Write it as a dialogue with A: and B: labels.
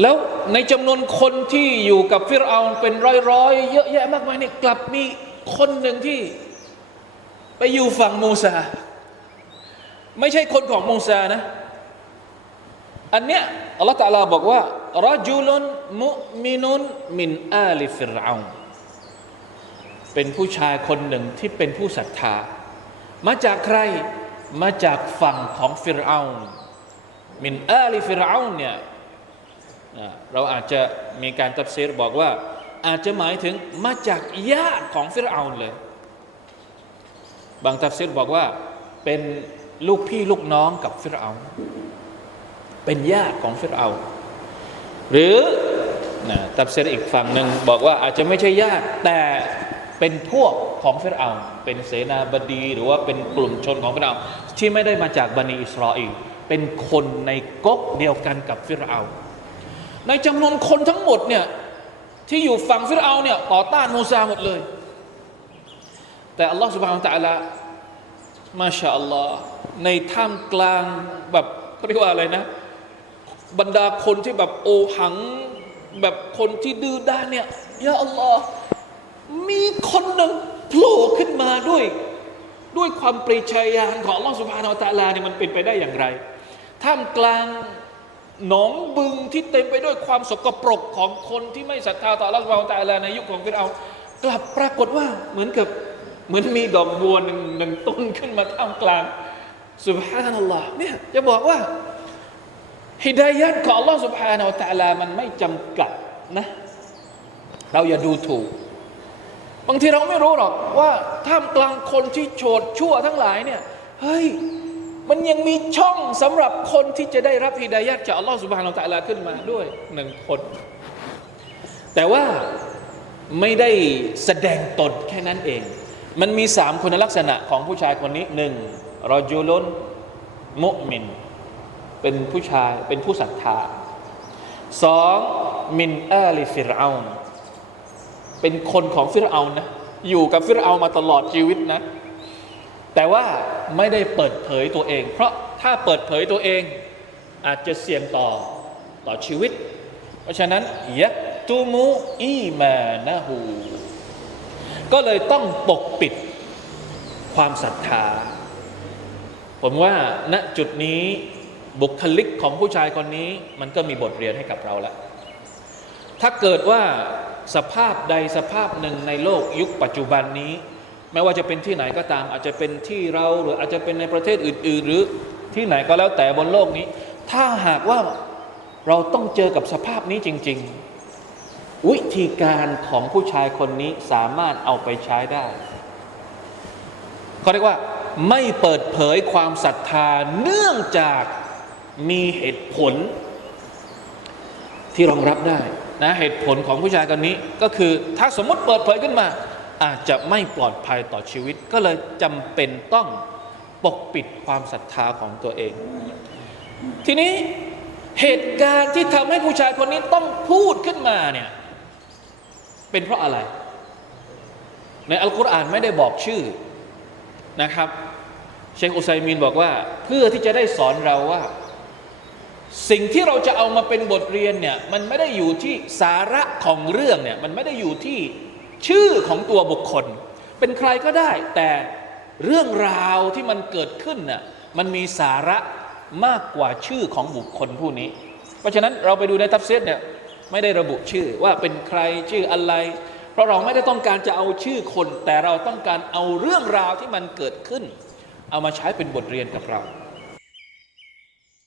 A: แล้วในจำนวนคนที่อยู่กับฟิรเอาเป็นร้อยๆ เยอะแยะมากมายเนี่ยกลับมีคนหนึ่งที่ไปอยู่ฝั่งมูซา ไม่ใช่คนของมูซานะ อันเนี้ยอัลลอฮฺตะอาลาบอกว่ารจุลุนมุมินุนมินอาลิฟิรเอาเป็นผู้ชายคนหนึ่งที่เป็นผู้ศรัทธา มาจากใครมาจากฝั่งของฟิรเอามินอาลิฟิรเอาเนี่ย เราอาจจะมีการตัดเสรบอกว่า อาจจะหมายถึงมาจากญาติของฟิรเอาน์เลย บางตัฟซีรบอกว่าเป็นลูกพี่ลูกน้องกับฟิรเอาน์เป็นญาติของฟิรเอาน์หรือนะตัฟซีรอีกฝั่งหนึ่งบอกว่าอาจจะไม่ใช่ญาติแต่เป็นพวกของฟิรเอาน์เป็นเสนาบดี หรือว่าเป็นกลุ่มชนของฟิรเอาน์ที่ไม่ได้มาจากบันิอิสราเอลเป็นคนในก๊กเดียวกันกับฟิรเอาน์ ในจำนวนคนทั้งหมดเนี่ยที่อยู่ฝั่งฟิรเอาเนี่ยต่อต้านมูซาหมดเลย แต่อัลลอฮฺสุบฮานตะละมาชาอัลลอฮ์ในท่ามกลางแบบเรียกว่าอะไรนะ บรรดาคนที่แบบโอหัง แบบคนที่ดื้อด้านเนี่ยยาอัลลอฮ์มีคนหนึ่งโผล่ขึ้นมาด้วย ด้วยความปริชายาณของอัลลอฮ์สุบฮานอัลตะลาเนี่ยมันเป็นไปได้อย่างไร ท่ามกลาง หนองบึงที่เต็มไปด้วยความสกปรกของคนที่ไม่ศรัทธาต่ออัลลอฮ์ سبحانه และ تعالى ในยุคของฟิรเอาน์กลับปรากฏว่าเหมือนกับเหมือนมีดอกบัวหนึ่งหนึ่งต้นขึ้นมาท่ามกลางสุบฮานัลลอฮ์เนี่ยจะบอกว่าฮิดายัดของ Allah سبحانه และ تعالى มันไม่จำกัดนะ เราอย่าดูถูก บางทีเราไม่รู้หรอกว่าท่ามกลางคนที่โฉดชั่วทั้งหลายเนี่ยเฮ้ย มันยังมีช่องสำหรับคนที่จะได้รับฮิดายัดจากอัลลอฮฺสุบฮานาอัลลอฮขึ้นมาด้วยหนึ่งคน แต่ว่าไม่ได้แสดงตนแค่นั้นเอง มันมีสามคุณลักษณะของผู้ชายคนนี้หนึ่งรอจูลนมุมิน เป็นผู้ชายเป็นผู้ศรัทธาสองมินอาลิฟิรเอาเป็นคนของฟิรเอานะอยู่กับฟิรเอามาตลอดชีวิตนะ แต่ว่าไม่ได้เปิดเผยตัวเอง เพราะถ้าเปิดเผยตัวเองอาจจะเสี่ยงต่อต่อชีวิต เพราะฉะนั้นยักตุมุอีมานะฮูก็เลยต้องปกปิดความศรัทธา ผมว่าณจุดนี้บุคลิกของผู้ชายคนนี้ มันก็มีบทเรียนให้กับเราแล้ว ถ้าเกิดว่าสภาพใดสภาพหนึ่งในโลกยุคปัจจุบันนี้ ไม่ว่าจะเป็นที่ไหนก็ตาม อาจจะเป็นที่เราหรืออาจจะเป็นในประเทศอื่น ๆ หรือที่ไหนก็แล้วแต่บนโลกนี้ ถ้าหากว่าเราต้องเจอกับสภาพนี้จริง ๆ วิธีการของผู้ชายคนนี้สามารถเอาไปใช้ได้เขาเรียกว่าไม่เปิดเผยความศรัทธาเนื่องจากมีเหตุผล ที่รองรับได้นะเหตุผลของผู้ชายคนนี้ ก็คือถ้าสมมติเปิดเผยขึ้นมา อาจจะไม่ปลอดภัยต่อชีวิต ก็เลยจำเป็นต้องปกปิดความศรัทธาของตัวเอง ทีนี้เหตุการณ์ที่ทำให้ผู้ชายคนนี้ต้องพูดขึ้นมาเนี่ยเป็นเพราะอะไร ในอัลกุรอานไม่ได้บอกชื่อนะครับ เชคอุไซมีนบอกว่าเพื่อที่จะได้สอนเราว่า สิ่งที่เราจะเอามาเป็นบทเรียนเนี่ยมันไม่ได้อยู่ที่สาระของเรื่องเนี่ยมันไม่ได้อยู่ที่ ชื่อของตัวบุคคล เป็นใครก็ได้ แต่เรื่องราวที่มันเกิดขึ้นน่ะมันมีสาระมากกว่าชื่อของบุคคลผู้นี้ เพราะฉะนั้นเราไปดูในทัฟเซตเนี่ยไม่ได้ระบุชื่อว่าเป็นใครชื่ออะไร เพราะเราไม่ได้ต้องการจะเอาชื่อคน แต่เราต้องการเอาเรื่องราวที่มันเกิดขึ้น เอามาใช้เป็นบทเรียนกับเรา